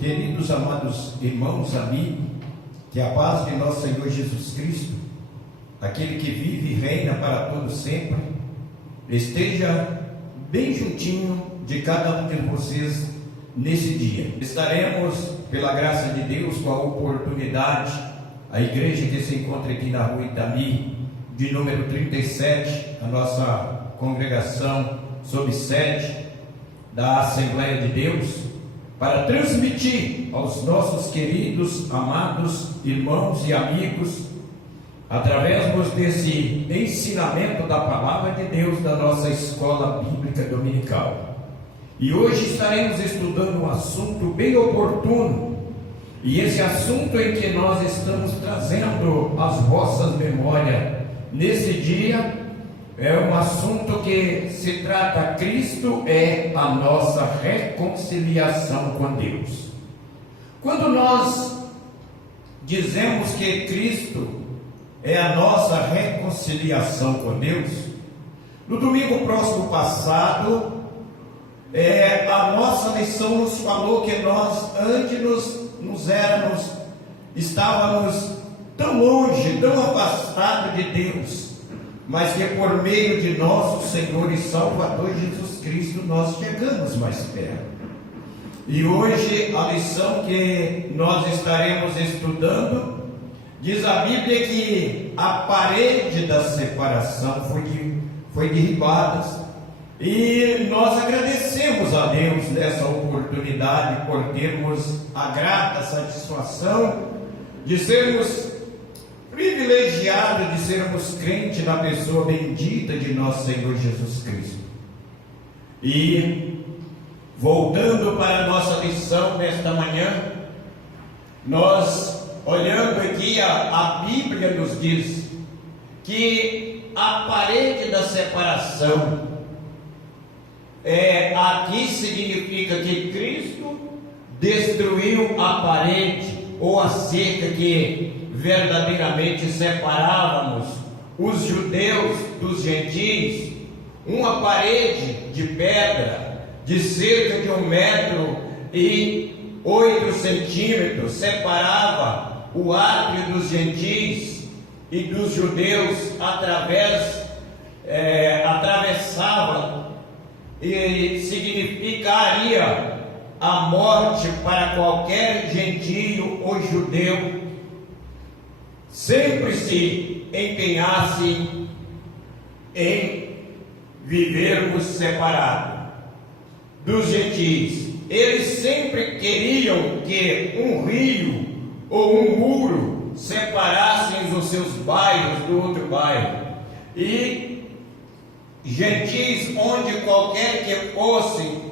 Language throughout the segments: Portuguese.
Queridos amados irmãos, amigos, que a paz de nosso Senhor Jesus Cristo, aquele que vive e reina para todo sempre, esteja bem juntinho de cada um de vocês nesse dia. Estaremos, pela graça de Deus, com a oportunidade, a igreja que se encontra aqui na rua Itami, de número 37, a nossa congregação sob sede da Assembleia de Deus, para transmitir aos nossos queridos, amados irmãos e amigos, através desse ensinamento da Palavra de Deus da nossa Escola Bíblica Dominical. E hoje estaremos estudando um assunto bem oportuno, e esse assunto em que nós estamos trazendo às vossas memórias nesse dia é um assunto que se trata: Cristo é a nossa reconciliação com Deus. Quando nós dizemos que Cristo é a nossa reconciliação com Deus, no domingo próximo passado, a nossa lição nos falou que nós antes estávamos tão longe, tão afastados de Deus, mas que por meio de nosso Senhor e Salvador Jesus Cristo nós chegamos mais perto. E hoje a lição que nós estaremos estudando diz a Bíblia que a parede da separação foi derribada, e nós agradecemos a Deus nessa oportunidade por termos a grata satisfação de sermos privilegiado de sermos crentes na pessoa bendita de nosso Senhor Jesus Cristo. E voltando para a nossa lição nesta manhã, nós olhando aqui, a Bíblia nos diz que a parede da separação aqui significa que Cristo destruiu a parede ou a cerca que verdadeiramente separávamos os judeus dos gentios. Uma parede de pedra de cerca de 1,08 m separava o átrio dos gentios e dos judeus, atravessava, e significaria a morte para qualquer gentio ou judeu sempre se empenhasse em vivermos separados dos gentios. Eles sempre queriam que um rio ou um muro separassem os seus bairros do outro bairro, e gentios, onde qualquer que fossem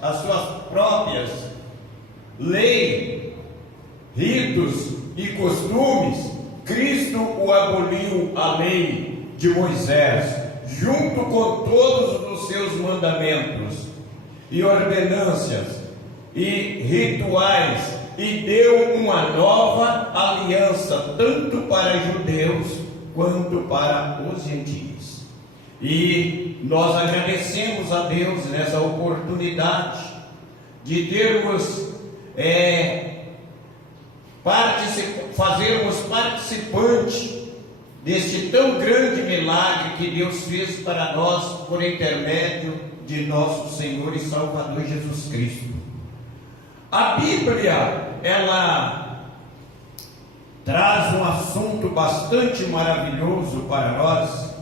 as suas próprias leis, ritos e costumes, Cristo o aboliu a lei de Moisés, junto com todos os seus mandamentos e ordenanças e rituais, e deu uma nova aliança, tanto para judeus quanto para os gentios. E nós agradecemos a Deus nessa oportunidade de termos fazermos participante deste tão grande milagre que Deus fez para nós por intermédio de nosso Senhor e Salvador Jesus Cristo. A Bíblia, ela traz um assunto bastante maravilhoso para nós.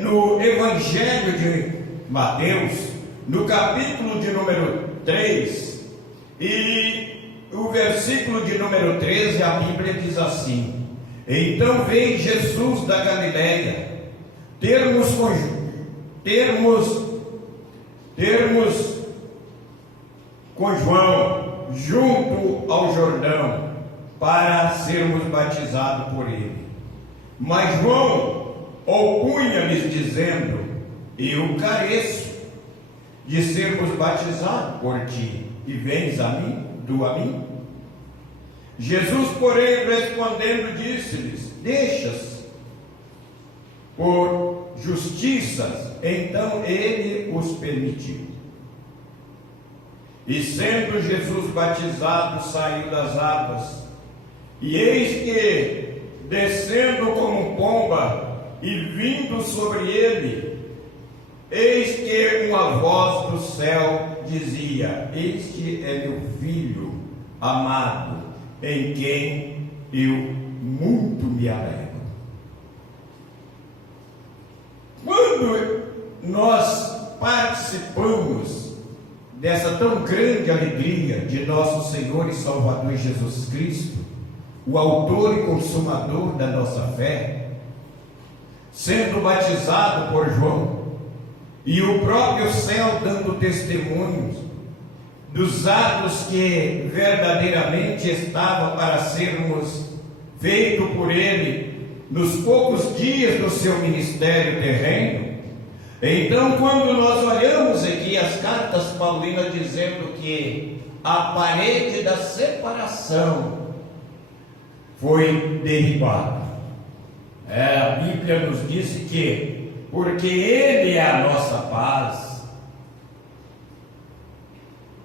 No Evangelho de Mateus, no capítulo de número 3 e o versículo de número 13, a Bíblia diz assim: então veio Jesus da Galileia, termos com João junto ao Jordão, para sermos batizados por ele. Mas João opunha-lhes, dizendo: eu careço de sermos batizados por ti, e vens a mim? Jesus, porém, respondendo, disse-lhes: deixas por justiça. Então ele os permitiu. E sendo Jesus batizado, saiu das águas. E eis que, descendo como pomba e vindo sobre ele, eis que uma voz do céu dizia: Este é meu filho amado, em quem eu muito me alegro. Quando nós participamos dessa tão grande alegria de nosso Senhor e Salvador Jesus Cristo, o autor e consumador da nossa fé, sendo batizado por João, e o próprio céu dando testemunhos dos atos que verdadeiramente estavam para sermos feitos por ele nos poucos dias do seu ministério terreno. Então, quando nós olhamos aqui as cartas paulinas dizendo que a parede da separação foi derribada, a Bíblia nos diz que porque Ele é a nossa paz,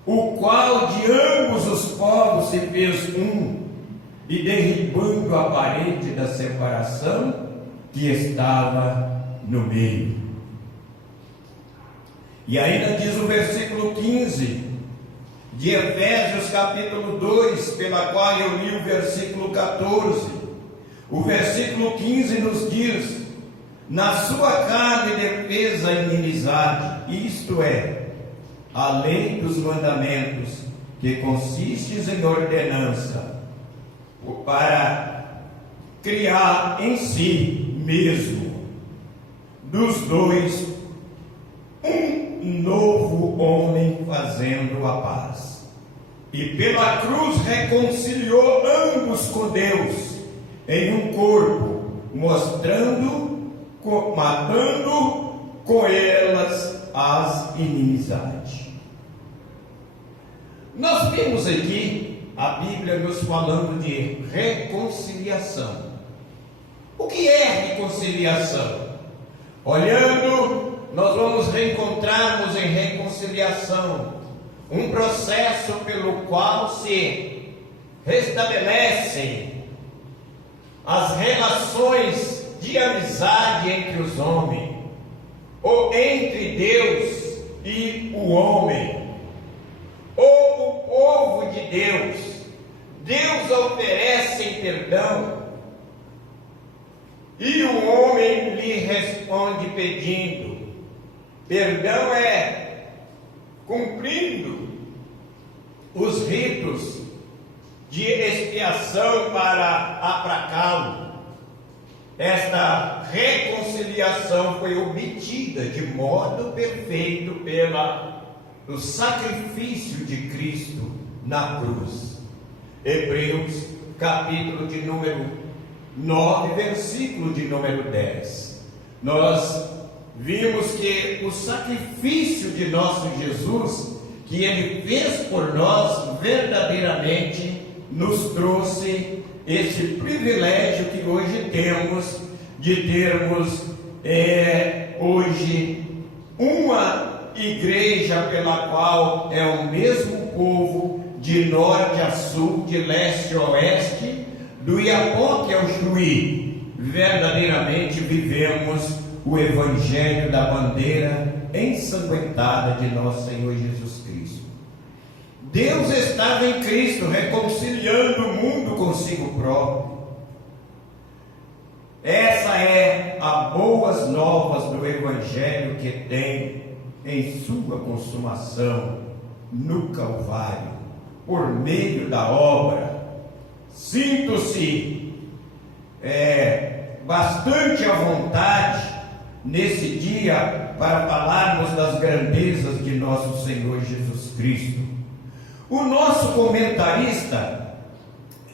o qual de ambos os povos se fez um, e derribando a parede da separação que estava no meio. E ainda diz o versículo 15 de Efésios capítulo 2, pela qual eu li o versículo 14. O versículo 15 nos diz: na sua carne defesa a inimizade, isto é, a lei dos mandamentos, que consiste em ordenança, para criar em si mesmo dos dois um novo homem, fazendo a paz, e pela cruz reconciliou ambos com Deus em um corpo, matando com elas as inimizades. Nós vemos aqui a Bíblia nos falando de reconciliação. O que é reconciliação? Olhando, nós vamos reencontrarmos em reconciliação um processo pelo qual se restabelecem as relações de amizade entre os homens, ou entre Deus e o homem, ou o povo de Deus. Deus oferece perdão e o homem lhe responde pedindo. Perdão é cumprindo os ritos de expiação para aplacá-lo. Esta reconciliação foi obtida de modo perfeito pelo sacrifício de Cristo na cruz. Hebreus, capítulo de número 9, versículo de número 10. Nós vimos que o sacrifício de nosso Jesus, que Ele fez por nós, verdadeiramente nos trouxe esse privilégio que hoje temos, de termos hoje uma igreja pela qual é o mesmo povo, de norte a sul, de leste a oeste, do Iapoque ao Chuí. Verdadeiramente vivemos o Evangelho da bandeira ensanguentada de nosso Senhor Jesus Cristo. Deus estava em Cristo, reconciliando o mundo consigo próprio. Essa é a boas novas do Evangelho, que tem em sua consumação no Calvário, por meio da obra. Sinto-se bastante à vontade nesse dia para falarmos das grandezas de nosso Senhor Jesus Cristo. O nosso comentarista,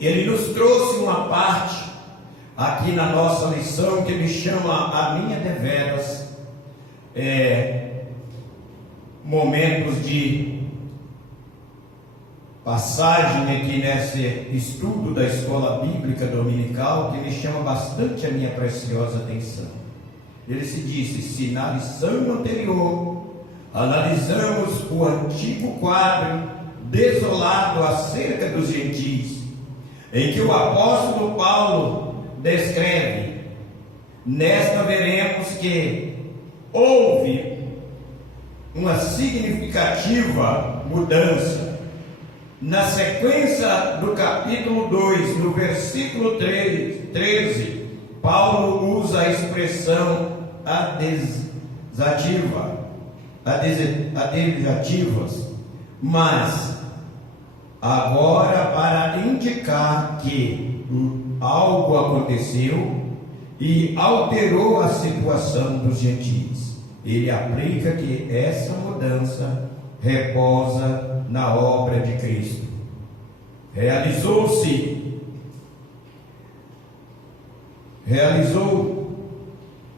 ele nos trouxe uma parte aqui na nossa lição que me chama a minha deveras momentos de passagem aqui nesse estudo da escola bíblica dominical, que me chama bastante a minha preciosa atenção. Ele se disse: se na lição anterior analisamos o antigo quadro desolado acerca dos gentios, em que o apóstolo Paulo descreve. Nesta veremos que houve uma significativa mudança. Na sequência do capítulo 2, no versículo 13, Paulo usa a expressão adjetivas, mas agora para indicar que algo aconteceu e alterou a situação dos gentios. Ele aplica que essa mudança repousa na obra de Cristo. Realizou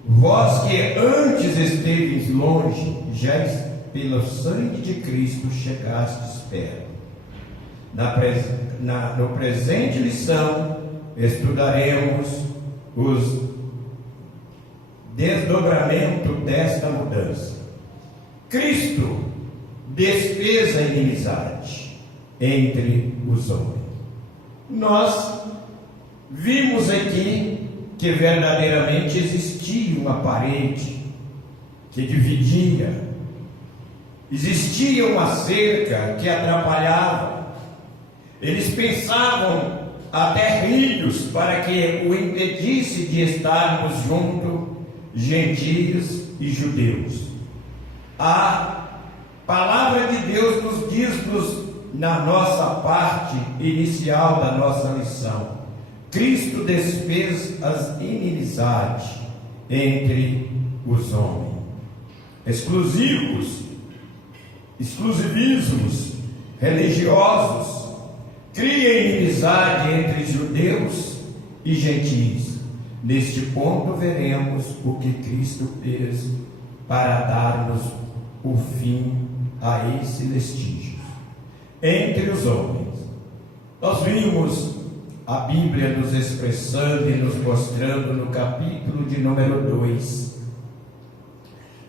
vós que antes esteveis longe, já pelo sangue de Cristo chegastes perto. No presente lição estudaremos os desdobramentos desta mudança. Cristo desfez a inimizade entre os homens. Nós vimos aqui que verdadeiramente existia uma parede que dividia, existia uma cerca que atrapalhava. Eles pensavam até rios para que o impedisse de estarmos juntos, gentios e judeus. A palavra de Deus nos diz na nossa parte inicial da nossa lição: Cristo desfez as inimizades entre os homens. Exclusivismos religiosos criam inimizade entre judeus e gentios. Neste ponto veremos o que Cristo fez para dar-nos o fim a esse vestígio entre os homens. Nós vimos a Bíblia nos expressando e nos mostrando no capítulo de número 2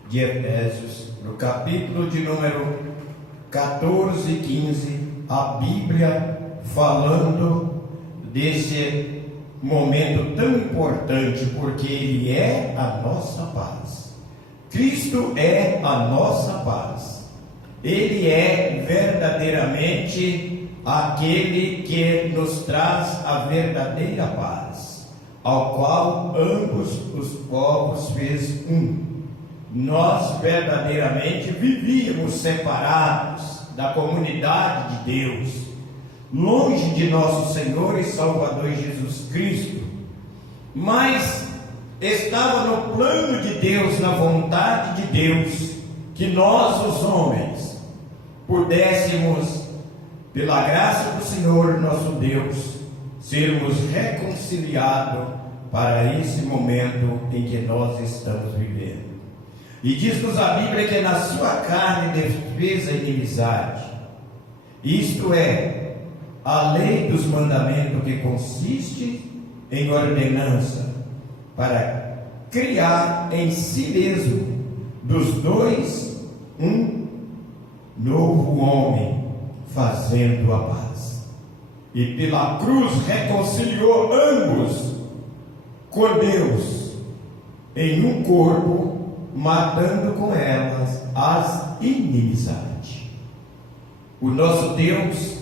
de Efésios, no capítulo de número 14 e 15, a Bíblia falando desse momento tão importante, porque Ele é a nossa paz. Cristo é a nossa paz. Ele é verdadeiramente aquele que nos traz a verdadeira paz, ao qual ambos os povos fez um. Nós verdadeiramente vivíamos separados da comunidade de Deus, longe de nosso Senhor e Salvador Jesus Cristo, mas estava no plano de Deus, na vontade de Deus, que nós, os homens, pudéssemos, pela graça do Senhor nosso Deus, sermos reconciliados para esse momento em que nós estamos vivendo. E diz-nos a Bíblia que na sua carne desfez a inimizade, isto é, a lei dos mandamentos, que consiste em ordenança, para criar em si mesmo dos dois um novo homem, fazendo a paz. E pela cruz reconciliou ambos com Deus em um corpo, matando com elas as inimizades. O nosso Deus,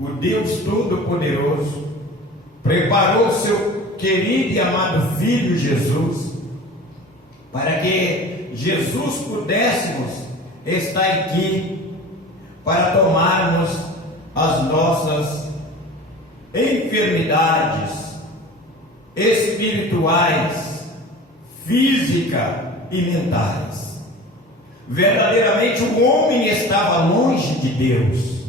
o Deus Todo-Poderoso, preparou seu querido e amado Filho Jesus, para que Jesus pudéssemos estar aqui, para tomarmos as nossas enfermidades espirituais, físicas e mentais. Verdadeiramente o homem estava longe de Deus,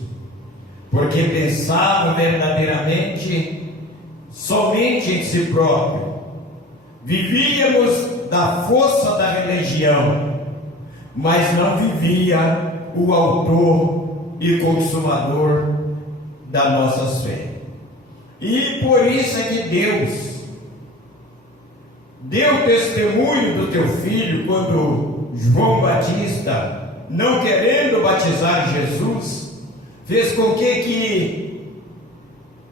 porque pensava verdadeiramente somente em si próprio. Vivíamos da força da religião, mas não vivia o autor e consumador da nossa fé. E por isso é que Deus deu testemunho do teu filho, quando João Batista, não querendo batizar Jesus, fez com que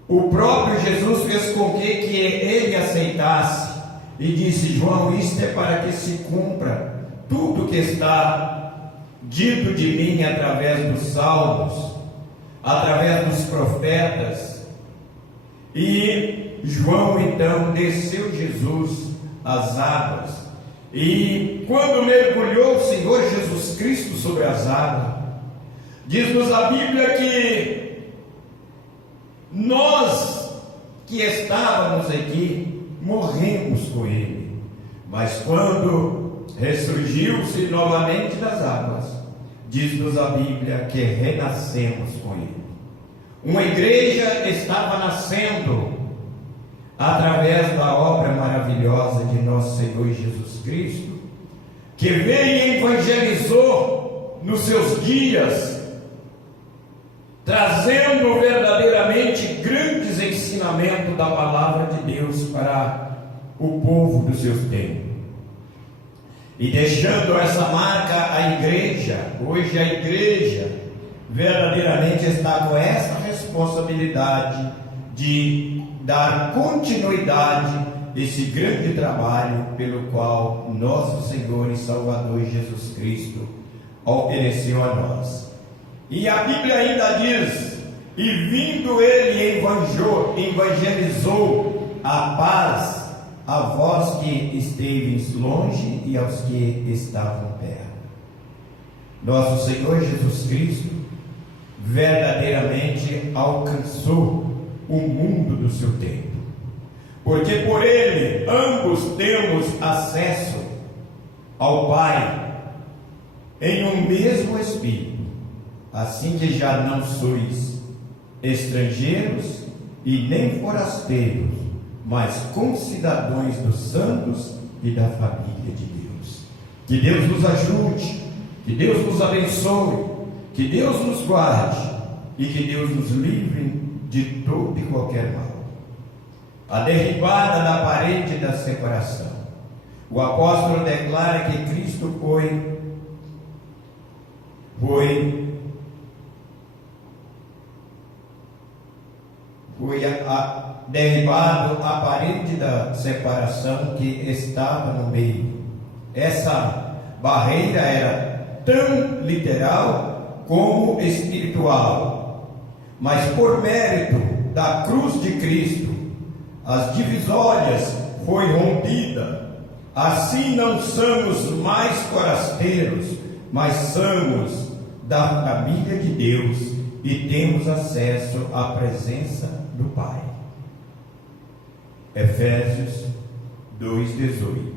o próprio Jesus fez com que ele aceitasse e disse: João, isto é para que se cumpra tudo que está dito de mim através dos salmos, através dos profetas. E João então desceu Jesus às águas, e quando mergulhou o Senhor Jesus Cristo sobre as águas, diz-nos a Bíblia que nós que estávamos aqui morremos com ele, mas quando ressurgiu-se novamente das águas, diz-nos a Bíblia que renascemos com ele. Uma igreja estava nascendo através da obra maravilhosa de nosso Senhor Jesus Cristo, que veio e evangelizou nos seus dias, trazendo verdadeiramente grandes ensinamentos da palavra de Deus para o povo dos seus tempos. E deixando essa marca a igreja, hoje a igreja verdadeiramente está com essa responsabilidade de dar continuidade a esse grande trabalho pelo qual nosso Senhor e Salvador Jesus Cristo ofereceu a nós. E a Bíblia ainda diz: e vindo ele evangelizou a paz a vós que esteveis longe e aos que estavam perto. Nosso Senhor Jesus Cristo verdadeiramente alcançou o mundo do seu tempo, porque por ele ambos temos acesso ao Pai em um mesmo Espírito, assim que já não sois estrangeiros e nem forasteiros, mas concidadãos dos santos e da família de Deus. Que Deus nos ajude, que Deus nos abençoe, que Deus nos guarde e que Deus nos livre de todo e qualquer mal. A derribada da parede da separação. O apóstolo declara que Cristo foi derribado a parede da separação que estava no meio. Essa barreira era tão literal como espiritual, mas por mérito da cruz de Cristo, as divisórias foi rompida. Assim não somos mais forasteiros, mas somos da família de Deus e temos acesso à presença do Pai. Efésios 2:18.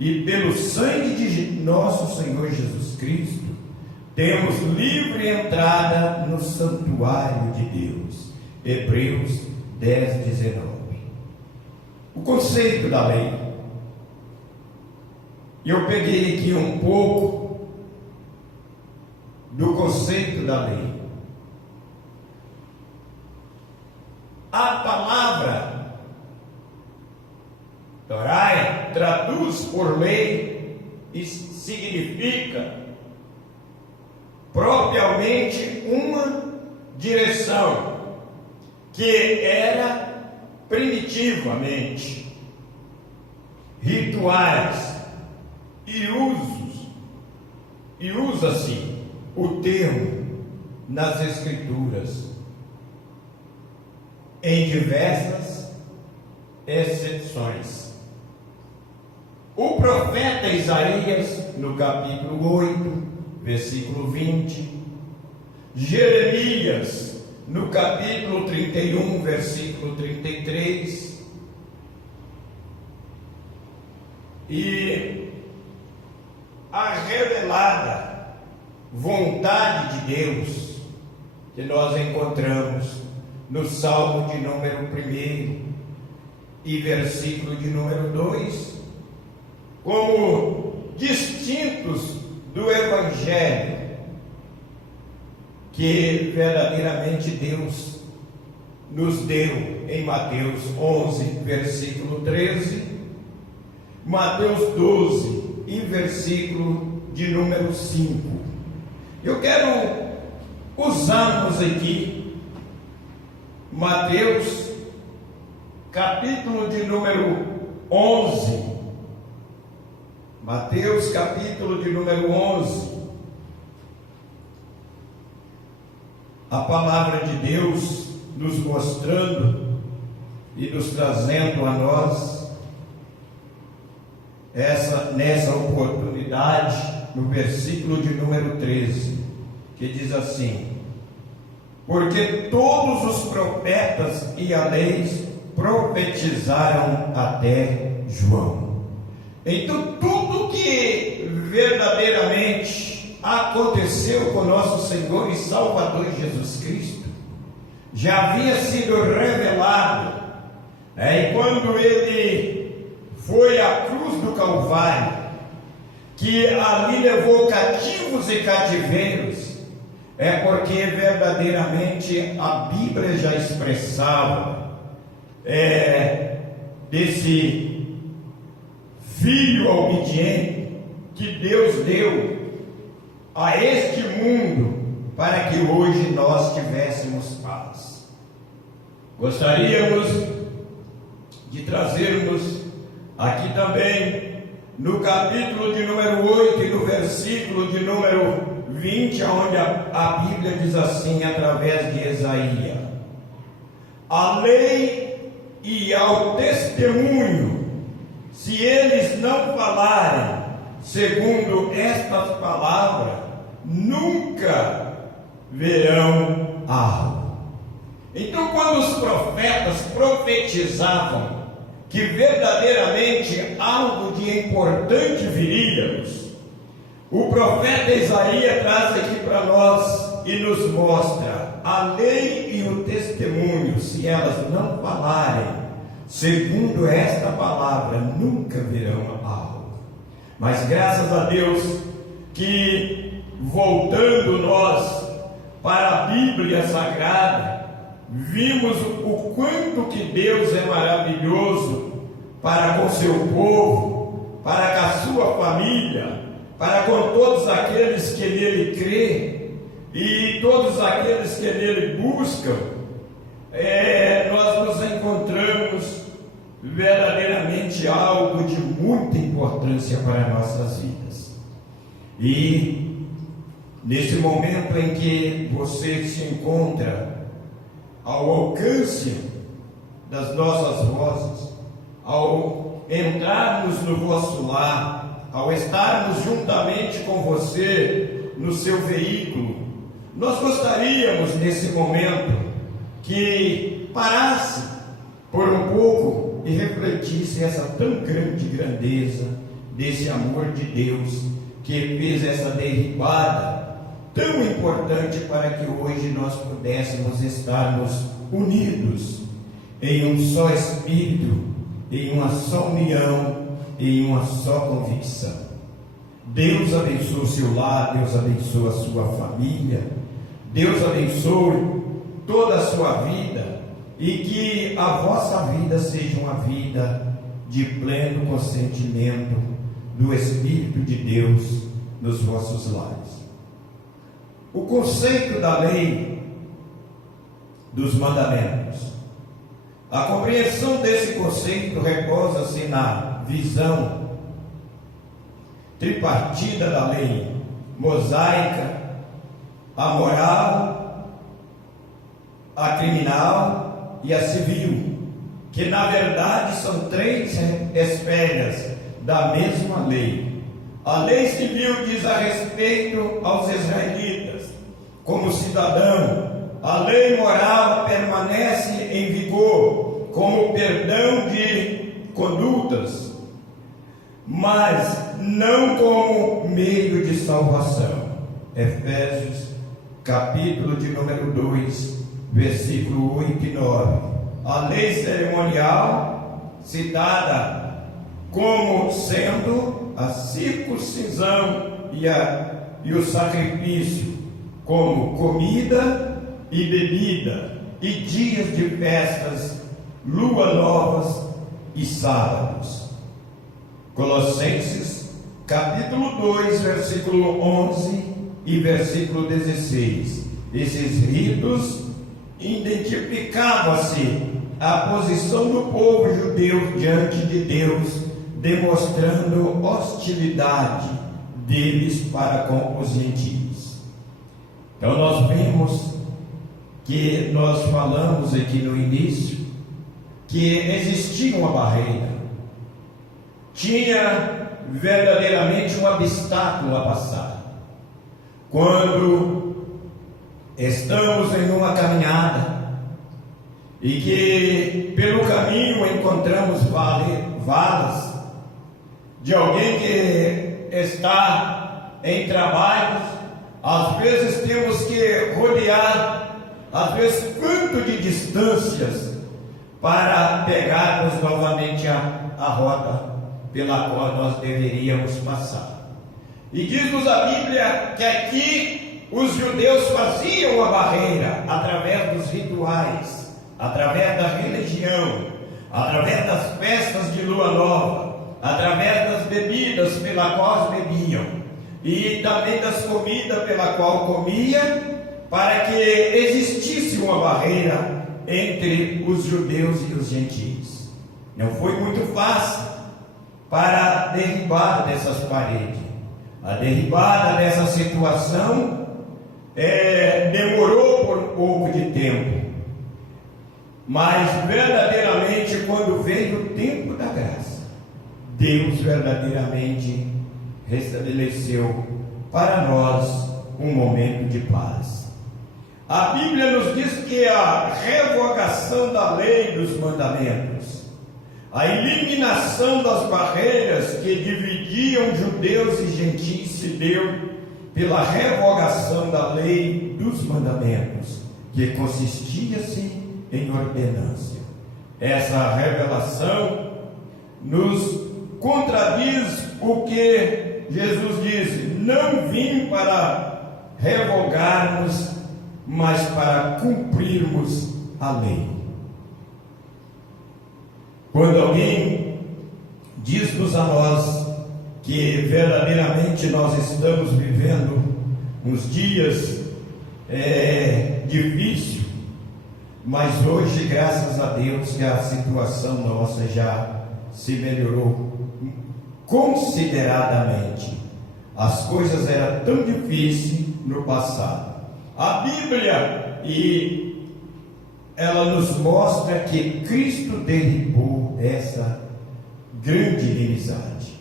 E pelo sangue de nosso Senhor Jesus Cristo temos livre entrada no santuário de Deus. Hebreus 10:19. O conceito da lei. Eu peguei aqui um pouco do conceito da lei. A palavra Torá traduz por lei e significa propriamente uma direção que era primitivamente rituais e usa-se o termo nas Escrituras em diversas exceções. O profeta Isaías, no capítulo 8, versículo 20, Jeremias, no capítulo 31, versículo 33, e a revelada vontade de Deus que nós encontramos no Salmo de número 1 e versículo de número 2, como distintos do Evangelho que verdadeiramente Deus nos deu em Mateus 11, versículo 13, Mateus 12 e versículo de número 5. Eu quero usamos aqui Mateus, capítulo de número 11. Mateus, capítulo de número 11. A palavra de Deus nos mostrando e nos trazendo a nós nessa oportunidade, no versículo de número 13, que diz assim: porque todos os profetas e a lei profetizaram até João. Então tudo que verdadeiramente aconteceu com nosso Senhor e Salvador Jesus Cristo já havia sido revelado, e quando ele foi à cruz do Calvário, que ali levou cativos e cativeiros, é porque verdadeiramente a Bíblia já expressava desse Filho obediente que Deus deu a este mundo para que hoje nós tivéssemos paz. Gostaríamos de trazermos aqui também no capítulo de número 8 e no versículo de número 20, onde a Bíblia diz assim, através de Isaías: a lei e ao testemunho, se eles não falarem segundo estas palavras, nunca verão algo. Então, quando os profetas profetizavam que verdadeiramente algo de importante viria, o profeta Isaías traz aqui para nós e nos mostra: a lei e o testemunho, se elas não falarem segundo esta palavra, nunca verão algo. Mas graças a Deus que, voltando nós para a Bíblia Sagrada, vimos o quanto que Deus é maravilhoso para com seu povo, para com a sua família, para com todos aqueles que nele crê e todos aqueles que nele buscam. Nós nos encontramos verdadeiramente algo de muita importância para nossas vidas. E nesse momento em que você se encontra ao alcance das nossas vozes, ao entrarmos no vosso lar, ao estarmos juntamente com você no seu veículo, nós gostaríamos nesse momento que parasse por um pouco e refletisse essa tão grande grandeza desse amor de Deus que fez essa derribada tão importante para que hoje nós pudéssemos estarmos unidos em um só espírito, em uma só união, em uma só convicção. Deus abençoe o seu lar, Deus abençoe a sua família, Deus abençoe toda a sua vida, e que a vossa vida seja uma vida de pleno consentimento do Espírito de Deus nos vossos lares. O conceito da lei dos mandamentos, a compreensão desse conceito repousa-se na visão tripartida da lei mosaica, a moral, a criminal e a civil, que na verdade são três esferas da mesma lei. A lei civil diz a respeito aos israelitas como cidadão. A lei moral permanece em vigor como perdão de condutas, mas não como meio de salvação. Efésios, capítulo de número 2, versículo 8 e 9. A lei cerimonial, citada como sendo a circuncisão e o sacrifício, como comida e bebida, e dias de festas, lua novas e sábados. Colossenses, capítulo 2, versículo 11 e versículo 16. Esses ritos identificavam-se a posição do povo judeu diante de Deus, demonstrando hostilidade deles para com os gentios. Então nós vemos que nós falamos aqui no início que existia uma barreira, tinha verdadeiramente um obstáculo a passar. Quando estamos em uma caminhada e que pelo caminho encontramos valas de alguém que está em trabalhos, às vezes temos que rodear, às vezes quanto de distâncias para pegarmos novamente a rota pela qual nós deveríamos passar. E diz-nos a Bíblia que aqui os judeus faziam a barreira através dos rituais, através da religião, através das festas de lua nova, através das bebidas pela qual bebiam e também das comidas pela qual comia, para que existisse uma barreira entre os judeus e os gentios. Não foi muito fácil para a derribada dessas paredes. A derribada dessa situação demorou por um pouco de tempo, mas verdadeiramente quando veio o tempo da graça, Deus verdadeiramente restabeleceu para nós um momento de paz. A Bíblia nos diz que a revogação da lei dos mandamentos, a eliminação das barreiras que dividiam judeus e gentios se deu pela revogação da lei dos mandamentos, que consistia-se em ordenância. Essa revelação nos contradiz o que Jesus disse: não vim para revogarmos, mas para cumprirmos a lei. Quando alguém diz-nos a nós que verdadeiramente nós estamos vivendo uns dias difíceis, mas hoje, graças a Deus, que a situação nossa já se melhorou consideradamente. As coisas eram tão difíceis no passado. A Bíblia, ela nos mostra que Cristo derribou essa grande inimizade.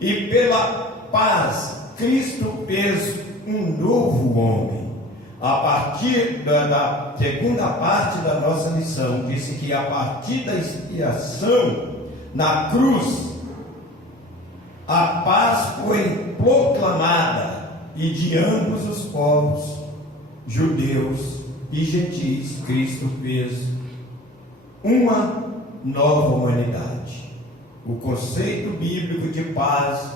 E pela paz, Cristo fez um novo homem. A partir da segunda parte da nossa lição, disse que a partir da expiação na cruz, a paz foi proclamada, e de ambos os povos, judeus e gentios, Cristo fez uma nova humanidade. O conceito bíblico de paz,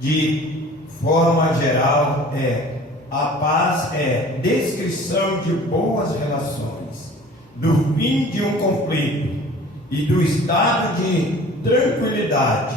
de forma geral, a paz é descrição de boas relações, do fim de um conflito e do estado de tranquilidade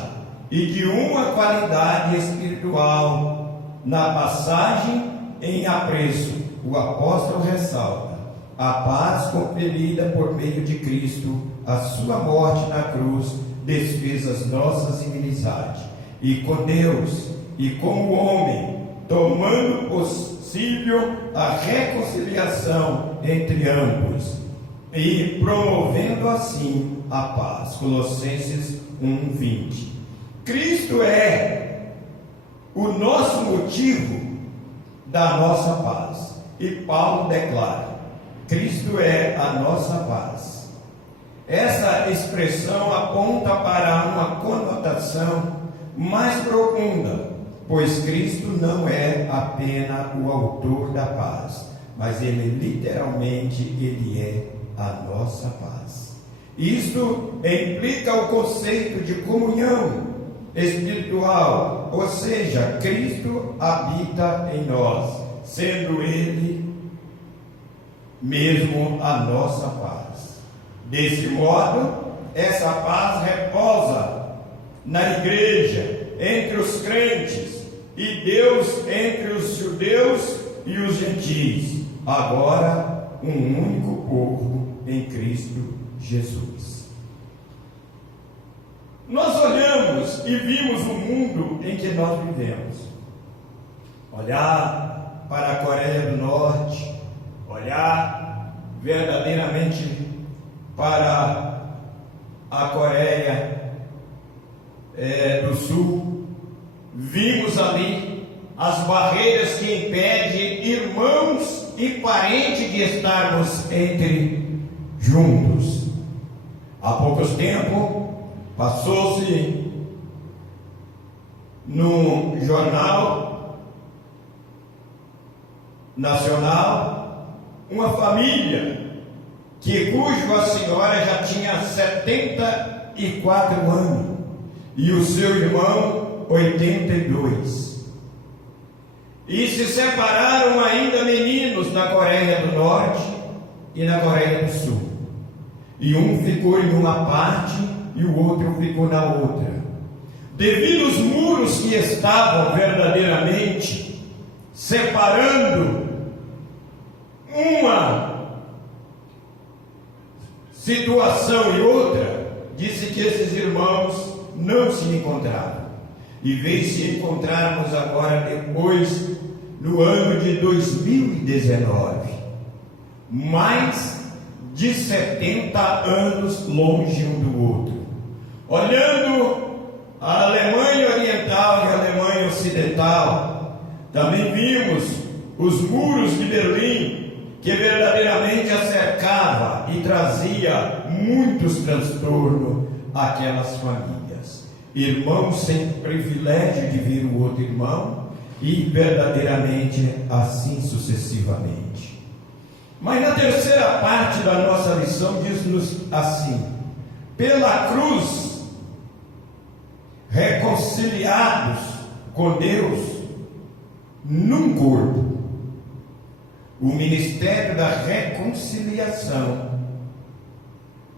e de uma qualidade espiritual. Na passagem em apreço, o apóstolo ressalta a paz conferida por meio de Cristo. A sua morte na cruz desfez as nossas inimizades, e com Deus e com o homem, tomando possível a reconciliação entre ambos e promovendo assim a paz. Colossenses 1:20. Cristo é o nosso motivo da nossa paz, e Paulo declara: Cristo é a nossa paz. Essa expressão aponta para uma conotação mais profunda, pois Cristo não é apenas o autor da paz, mas ele literalmente é a nossa paz. Isto implica o conceito de comunhão espiritual, ou seja, Cristo habita em nós, sendo ele mesmo a nossa paz. Desse modo, essa paz repousa na igreja, entre os crentes, e Deus entre os judeus e os gentios, agora um único povo em Cristo Jesus. Nós olhamos e vimos o mundo em que nós vivemos. Olhar para a Coreia do Norte, olhar verdadeiramente para a Coreia do Sul, vimos ali as barreiras que impedem irmãos e parentes de estarmos juntos. Há poucos tempos passou-se no jornal nacional uma família cuja senhora já tinha 74 anos e o seu irmão 82. E se separaram ainda meninos na Coreia do Norte e na Coreia do Sul. E um ficou em uma parte e o outro ficou na outra. Devido aos muros que estavam verdadeiramente separando uma situação e outra, disse que esses irmãos não se encontraram. E veio se encontrarmos agora depois, no ano de 2019, mais de 70 anos longe um do outro. Olhando a Alemanha Oriental e a Alemanha Ocidental, também vimos os muros de Berlim, que verdadeiramente a cercava e trazia muitos transtornos àquelas famílias. Irmãos sem privilégio de ver o outro irmão e verdadeiramente assim sucessivamente. Mas na terceira parte da nossa lição diz-nos assim: pela cruz, reconciliados com Deus num corpo. O ministério da reconciliação,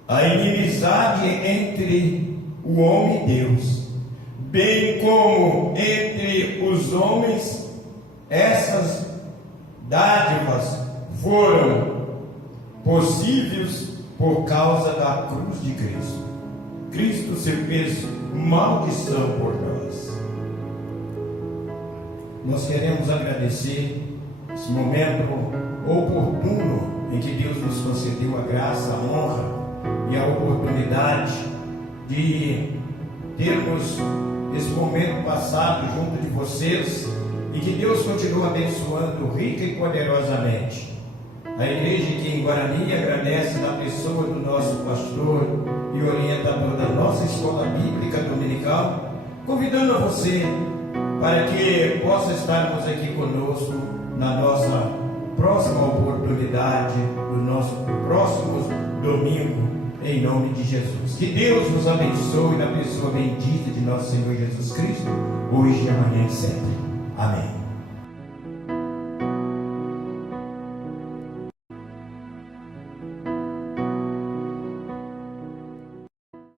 a inimizade entre o homem e Deus, bem como entre os homens, essas dádivas foram possíveis por causa da cruz de Cristo. Cristo se fez maldição por nós. Nós queremos agradecer esse momento oportuno em que Deus nos concedeu a graça, a honra e a oportunidade de termos esse momento passado junto de vocês, e que Deus continue abençoando rica e poderosamente a igreja que em Guarani agradece na pessoa do nosso pastor e orientador da nossa escola bíblica dominical, convidando a você para que possa estarmos aqui conosco na nossa próxima oportunidade, no nosso próximo domingo, em nome de Jesus. Que Deus nos abençoe na pessoa bendita de nosso Senhor Jesus Cristo, hoje e amanhã e sempre. Amém.